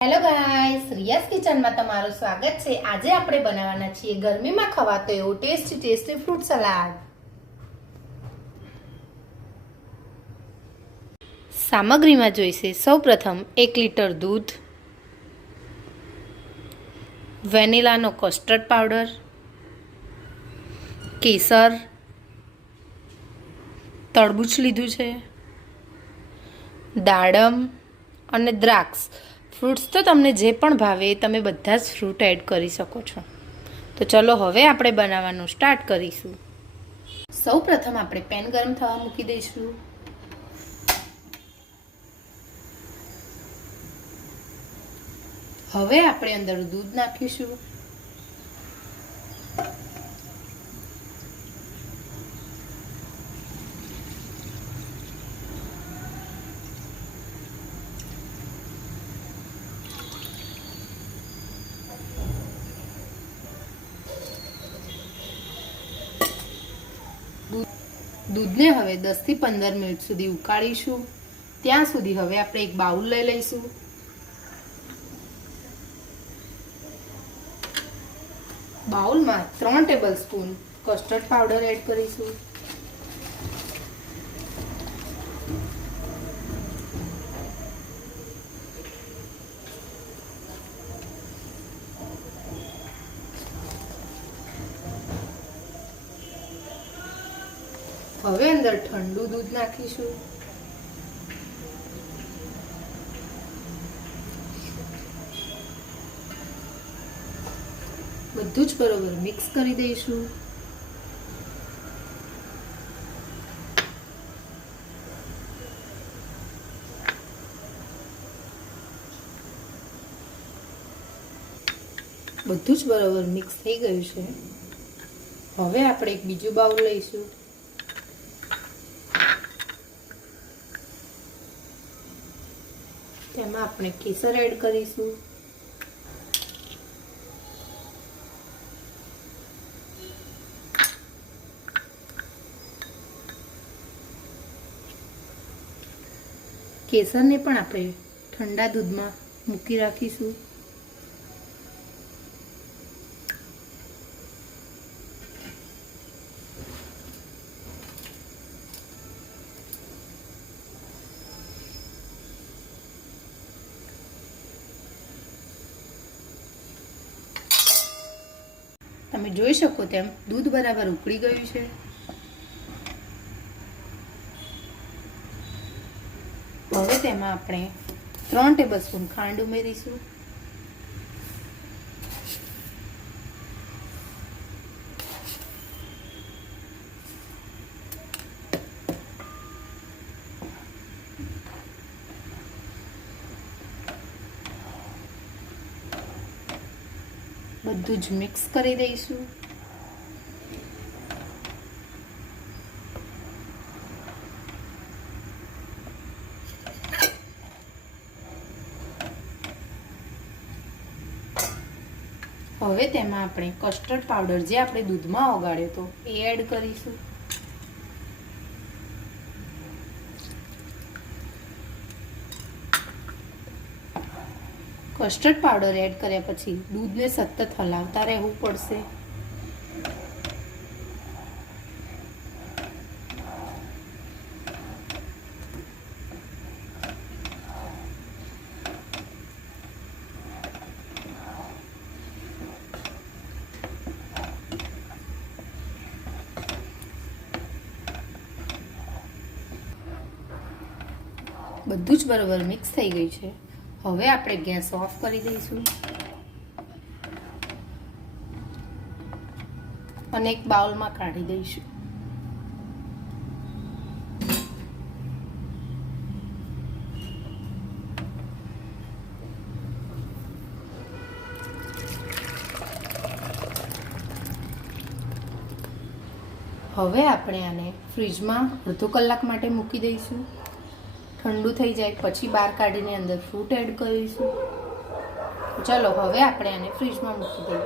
Hello guys રિયાસ કિચનમાં તમારું સ્વાગત છે. આજે આપણે બનાવવાના છીએ ગરમીમાં ખવાતો એવો ટેસ્ટી ટેસ્ટી ફ્રૂટ સલાડ સામગ્રીમાં જોઈશે સૌપ્રથમ એક લીટર દૂધ, વેનિલાનો કસ્ટર્ડ પાવડર કેસર, તરબૂચ લીધું છે, દાડમ અને દ્રાક્ષ. ફ્રૂટ્સ તો તમને જે પણ ભાવે તમે બધા જ ફ્રૂટ એડ કરી શકો છો. તો ચલો હવે આપણે બનાવવાનું સ્ટાર્ટ કરીશું. સૌ પ્રથમ આપણે પેન ગરમ થવા મૂકી દઈશું. હવે આપણે અંદર દૂધ નાખીશું. દૂધને હવે દસથી પંદર મિનિટ સુધી ઉકાળીશું. ત્યાં સુધી હવે આપણે એક બાઉલ લઈ લઈશું. બાઉલમાં ત્રણ tablespoon custard powder add કરીશું. હવે અંદર ઠંડુ દૂધ નાખીશું. બધું જ બરોબર મિક્સ કરી દઈશું. બધું જ બરોબર મિક્સ થઈ ગયું છે. હવે આપણે એક બીજું બાઉલ લઈશું. તેમાં આપણે કેસર એડ કરીશું. કેસરને પણ આપણે ઠંડા દૂધમાં મૂકી રાખીશું. તમે જોઈ શકો તેમ દૂધ બરાબર ઉકળી ગયું છે. હવે તેમાં આપણે ત્રણ ટેબલ સ્પૂન ખાંડ ઉમેરીશું. બધું જ મિક્સ કરી દઈશું. હવે તેમાં આપણે કસ્ટર્ડ પાવડર જે આપણે દૂધમાં ઓગાળ્યો હતો એ એડ કરીશું. કસ્ટર્ડ પાવડર એડ કર્યા પછી દૂધને સતત હલાવતા રહેવું પડશે. બધું જ બરોબર મિક્સ થઈ ગયું છે. હવે આપણે ગેસ ઓફ કરી દઈશું. અને એક બાઉલમાં કાઢી દઈશું. હવે આપણે આને ફ્રીજમાં અડધો કલાક માટે મૂકી દઈશું. ઠંડુ થઈ જાય, પછી બહાર કાઢીને અંદર ફ્રૂટ એડ કરીશું. ચલો, હવે આપણે આને ફ્રીજમાં મૂકી દઈએ.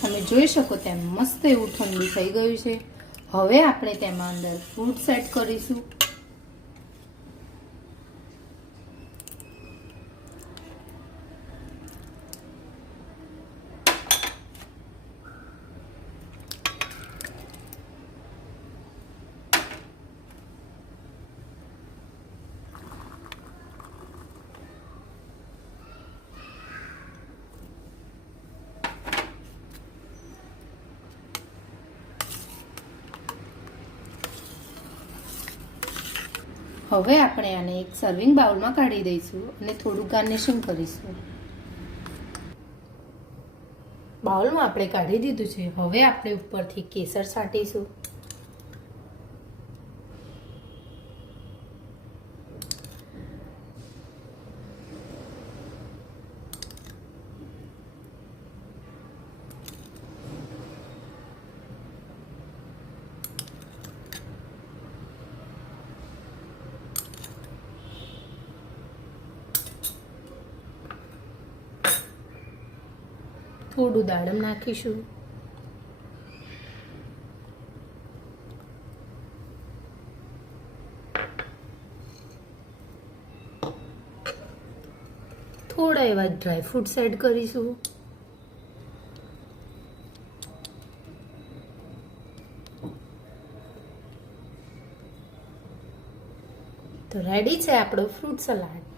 તમે જોઈ શકો તેમ મસ્ત એવું ઠંડુ થઈ ગયું છે. હવે આપણે તેમાં અંદર ફ્રૂટ્સ એડ કરીશું. હવે આપણે આને એક સર્વિંગ બાઉલમાં કાઢી દઈશું અને થોડું ગાર્નિશિંગ કરીશું. બાઉલમાં આપણે કાઢી દીધું છે. હવે આપણે ઉપરથી કેસર છાંટીશું. થોડું દાડમ નાખીશું. થોડા એવા ડ્રાય ફ્રૂટ્સ એડ કરીશું. તો રેડી છે આપણો ફ્રૂટ સલાડ